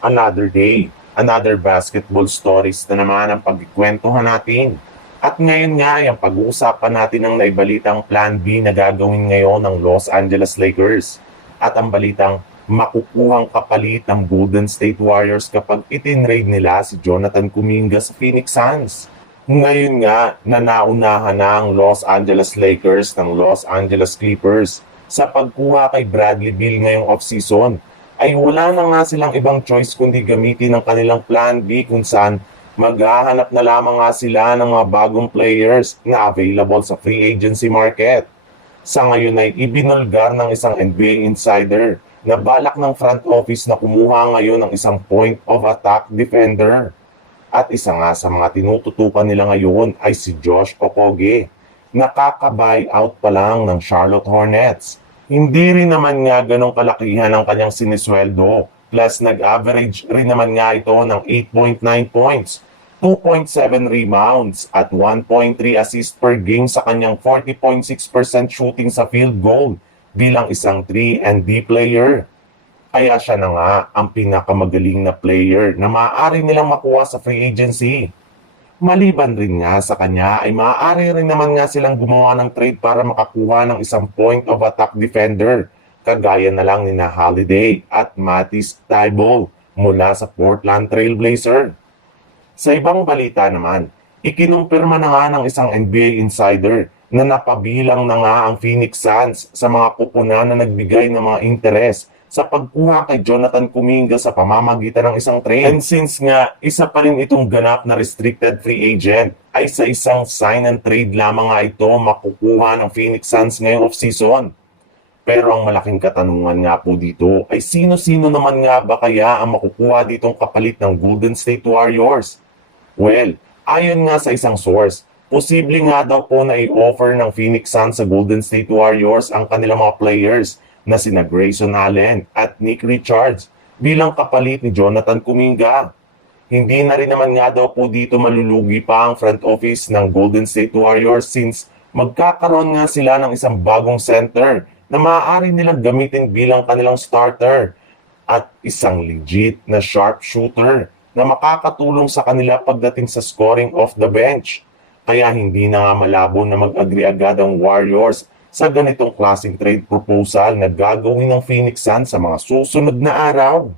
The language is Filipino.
Another day, another basketball stories na naman ang pagkikwentuhan natin. At ngayon nga ay ang pag-uusapan natin ang naibalitang Plan B na gagawin ngayon ng Los Angeles Lakers. At ang balitang makukuhang kapalit ng Golden State Warriors kapag itinrade nila si Jonathan Kuminga sa Phoenix Suns. Ngayon nga, nanaunahan na ang Los Angeles Lakers ng Los Angeles Clippers sa pagkuha kay Bradley Beal ngayong offseason. Ay wala na nga silang ibang choice kundi gamitin ang kanilang Plan B kung saan maghahanap na lamang nga sila ng mga bagong players na available sa free agency market. Sa ngayon ay ibinulgar ng isang NBA insider na balak ng front office na kumuha ngayon ng isang point of attack defender. At isa nga sa mga tinututukan nila ngayon ay si Josh Okogie, nakaka-buyout pa lang ng Charlotte Hornets. Hindi rin naman nga ganong kalakihan ang kanyang sinisweldo. Plus nag-average rin naman nga ito ng 8.9 points, 2.7 rebounds at 1.3 assist per game sa kanyang 40.6% shooting sa field goal bilang isang 3-and-D player. Kaya siya na nga ang pinakamagaling na player na maaari nilang makuha sa free agency. Maliban rin nga sa kanya ay maaari rin naman nga silang gumawa ng trade para makakuha ng isang point of attack defender, kagaya na lang ni Holiday at Matisse Thybulle mula sa Portland Trail Blazer. Sa ibang balita naman, ikinumpirma na nga ng isang NBA insider na napabilang na nga ang Phoenix Suns sa mga kupunan na nagbigay ng mga interes sa pagkuha kay Jonathan Kuminga sa pamamagitan ng isang trade. And since nga, isa pa rin itong ganap na restricted free agent, ay sa isang sign and trade lamang nga ito makukuha ng Phoenix Suns ngayong off-season. Pero ang malaking katanungan nga po dito ay sino-sino naman nga ba kaya ang makukuha ditong kapalit ng Golden State Warriors? Well, ayon nga sa isang source, posible nga daw po na i-offer ng Phoenix Suns sa Golden State Warriors ang kanilang mga players na sina Grayson Allen at Nick Richards bilang kapalit ni Jonathan Kuminga. Hindi na rin naman nga daw po dito malulugi pa ang front office ng Golden State Warriors since magkakaroon nga sila ng isang bagong center na maaari nilang gamitin bilang kanilang starter at isang legit na sharpshooter na makakatulong sa kanila pagdating sa scoring off the bench. Kaya hindi na nga malabo na mag-agree agad ang Warriors sa ganitong klaseng trade proposal na gagawin ng Phoenix Suns sa mga susunod na araw.